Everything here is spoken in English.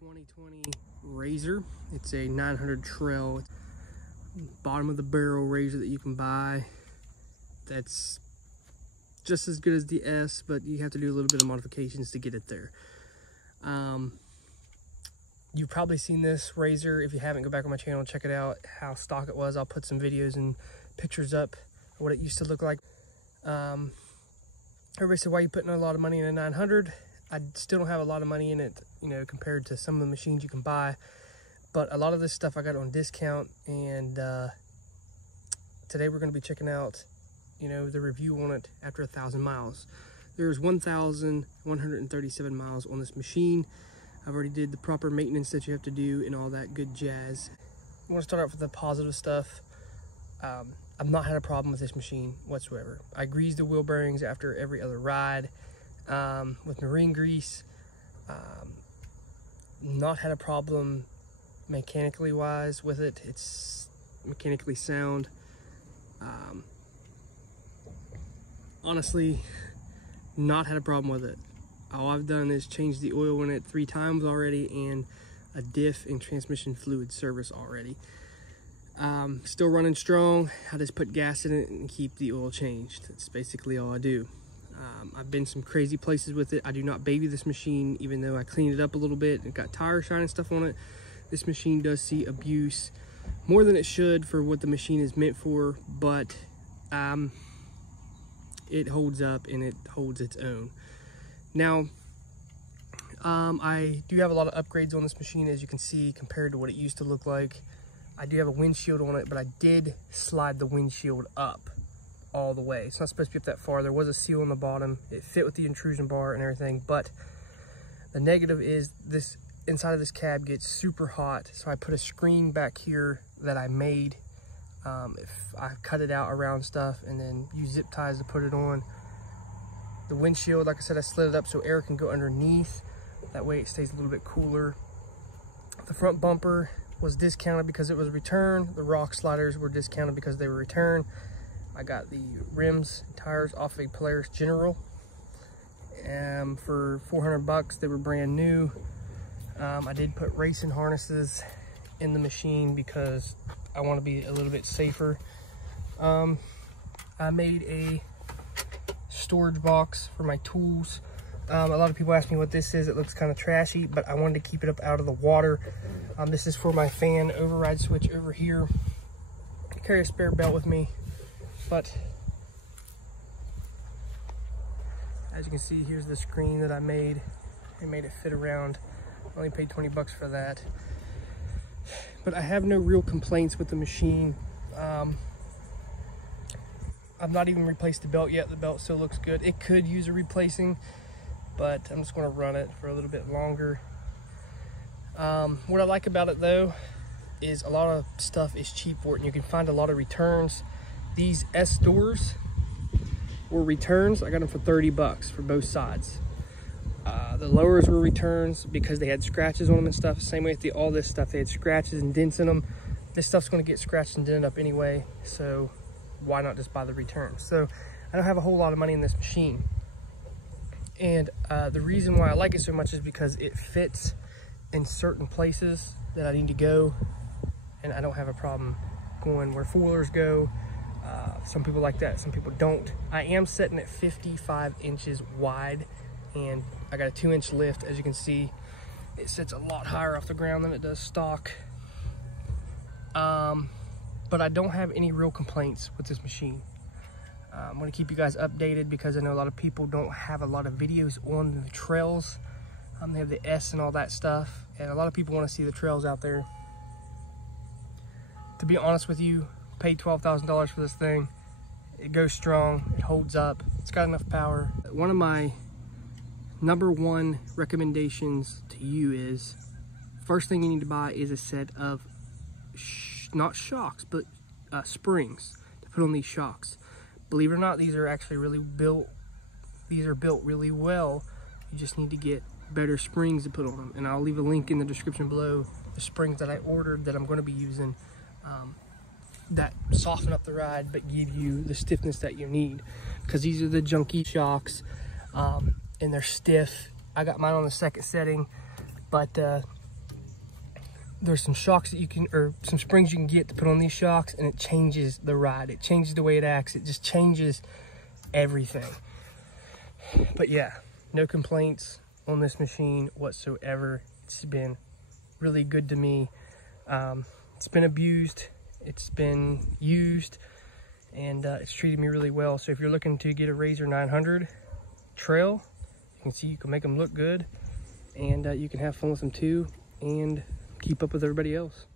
2020 RZR. It's a 900 trail, bottom of the barrel RZR that you can buy. That's just as good as the S, but you have to do a little bit of modifications to get it there. You've probably seen this RZR. If you haven't, go back on my channel and check it out, how stock it was. I'll put some videos and pictures up of what it used to look like. Everybody said, why are you putting a lot of money in a 900? I still don't have a lot of money in it, you know, compared to some of the machines you can buy. But a lot of this stuff I got on discount, and today we're going to be checking out, you know, the review on it after 1,000 miles. There's 1,137 miles on this machine. I've already did the proper maintenance that you have to do and all that good jazz. I want to start out with the positive stuff. I've not had a problem with this machine whatsoever. I grease the wheel bearings after every other ride with marine grease. Not had a problem mechanically wise with it. It's mechanically sound. Honestly, not had a problem with it. All I've done is change the oil in it 3 times already, and a diff and transmission fluid service already. Still running strong. I just put gas in it and keep the oil changed. That's basically all I do. I've been some crazy places with it. I do not baby this machine, even though I cleaned it up a little bit and got tire shine and stuff on it. This machine does see abuse more than it should for what the machine is meant for, but it holds up and it holds its own. Now, I do have a lot of upgrades on this machine, as you can see, compared to what it used to look like. I do have a windshield on it, but I did slide the windshield up all the way. It's not supposed to be up that far. There was a seal on the bottom. It fit with the intrusion bar and everything, but the negative is this inside of this cab gets super hot. So I put a screen back here that I made. If I cut it out around stuff and then use zip ties to put it on. The windshield, like I said, I slid it up so air can go underneath. That way it stays a little bit cooler. The front bumper was discounted because it was a return. The rock sliders were discounted because they were return. I got the rims and tires off a Polaris General for 400 bucks. They were brand new. I did put racing harnesses in the machine because I want to be a little bit safer. I made a storage box for my tools. A lot of people ask me what this is. It looks kind of trashy, but I wanted to keep it up out of the water. This is for my fan override switch over here. I carry a spare belt with me, but as you can see, here's the screen that I made. I made it fit around. I only paid 20 bucks for that. But I have no real complaints with the machine. I've not even replaced the belt yet. The belt still looks good. It could use a replacing, but I'm just going to run it for a little bit longer. What I like about it though is a lot of stuff is cheap for it, and you can find a lot of returns. These S doors were returns. I got them for 30 bucks for both sides. The lowers were returns because they had scratches on them and stuff. Same way with all this stuff, they had scratches and dents in them. This stuff's going to get scratched and dented up anyway, so why not just buy the return? So I don't have a whole lot of money in this machine, and the reason why I like it so much is because it fits in certain places that I need to go, and I don't have a problem going where four-wheelers go. Some people like that, some people don't. I am setting at 55 inches wide, and I got a 2-inch lift. As you can see, it sits a lot higher off the ground than it does stock. But I don't have any real complaints with this machine. I'm going to keep you guys updated because I know a lot of people don't have a lot of videos on the trails. They have the S and all that stuff, and a lot of people want to see the trails out there. To be honest with you, paid $12,000 for this thing. It goes strong, it holds up, it's got enough power. One of my #1 recommendations to you is, first thing you need to buy is a set of not shocks, but springs to put on these shocks. Believe it or not, these are actually really built. These are built really well. You just need to get better springs to put on them, and I'll leave a link in the description below. The springs that I ordered that I'm going to be using that soften up the ride but give you the stiffness that you need, because these are the junky shocks, and they're stiff. I got mine on the second setting, but there's some shocks that you can, or some springs you can get to put on these shocks, and it changes the ride. It changes the way it acts. It just changes everything. But yeah, no complaints on this machine whatsoever. It's been really good to me. It's been abused, it's been used, and it's treated me really well. So if you're looking to get a RZR 900 trail, you can see you can make them look good, and you can have fun with them too, and keep up with everybody else.